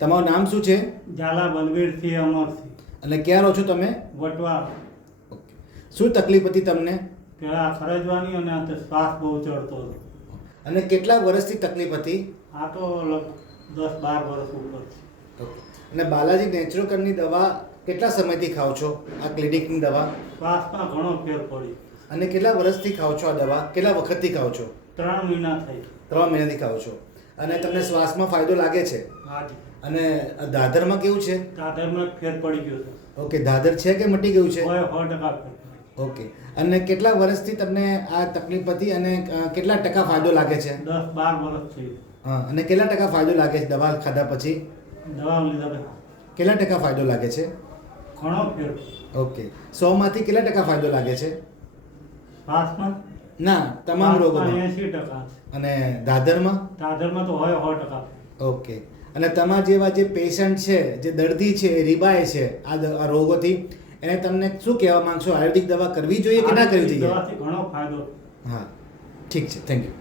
તમારું નામ શું છે ઝાલા બલવીરસિંહ અમરસિંહ, અને ક્યાં રહો છો તમે? વટવા. ઓકે. શું તકલીફ હતી તમને પેલા ખરજવાની અને આ તો શ્વાસ બહુ ચડતો હતો. અને કેટલા વર્ષથી તકલીફ હતી? આ તો 10-12 વર્ષ ઉપર છે. ઓકે. અને બાલાજી નેચરોકરની દવા કેટલા સમયથી ખાઓ છો? આ ક્લિનિકની દવા? શ્વાસમાં ઘણો ફેર પડી. અને કેટલા વર્ષથી ખાઓ છો આ દવા? કેટલા વખતથી ખાઓ છો? 3 મહિના થઈ. 3 મહિનાથી ખાઓ છો. અને તમને શ્વાસમાં ફાયદો લાગે છે? હાજી. અને દાદરમાં કેવું છે? દાદરમાં ફેર પડી ગયો છે. ઓકે. દાદર છે કે મટી ગયું છે? 100% ફેર પડી. ઓકે. અને કેટલા વર્ષથી તમને આ તકલીફ હતી અને કેટલા ટકા ફાયદો લાગે છે? 10-12 વર્ષ થઈ. હા. અને કેટલા ટકા ફાયદો લાગે છે દવા ખાધા પછી? દવા લીધા પછી કેટલા ટકા ફાયદો લાગે છે? ઘણો ફેર. ઓકે. 100માંથી કેટલા ટકા ફાયદો લાગે છે? શ્વાસમાં ના, તમામ રોગોમાં. 80% છે. અને દાદરમાં? દાદરમાં તો 100%. ઓકે. અને તમારા જેવા જે પેશન્ટ છે, જે દર્દી છે, એ રીબાય છે આ રોગોથી, એને તમને શું કહેવા માંગશો? આયુર્વેદિક દવા કરવી જોઈએ કે ના કરવી જોઈએ? દવાથી ઘણો ફાયદો. હા, ઠીક છે. Thank you.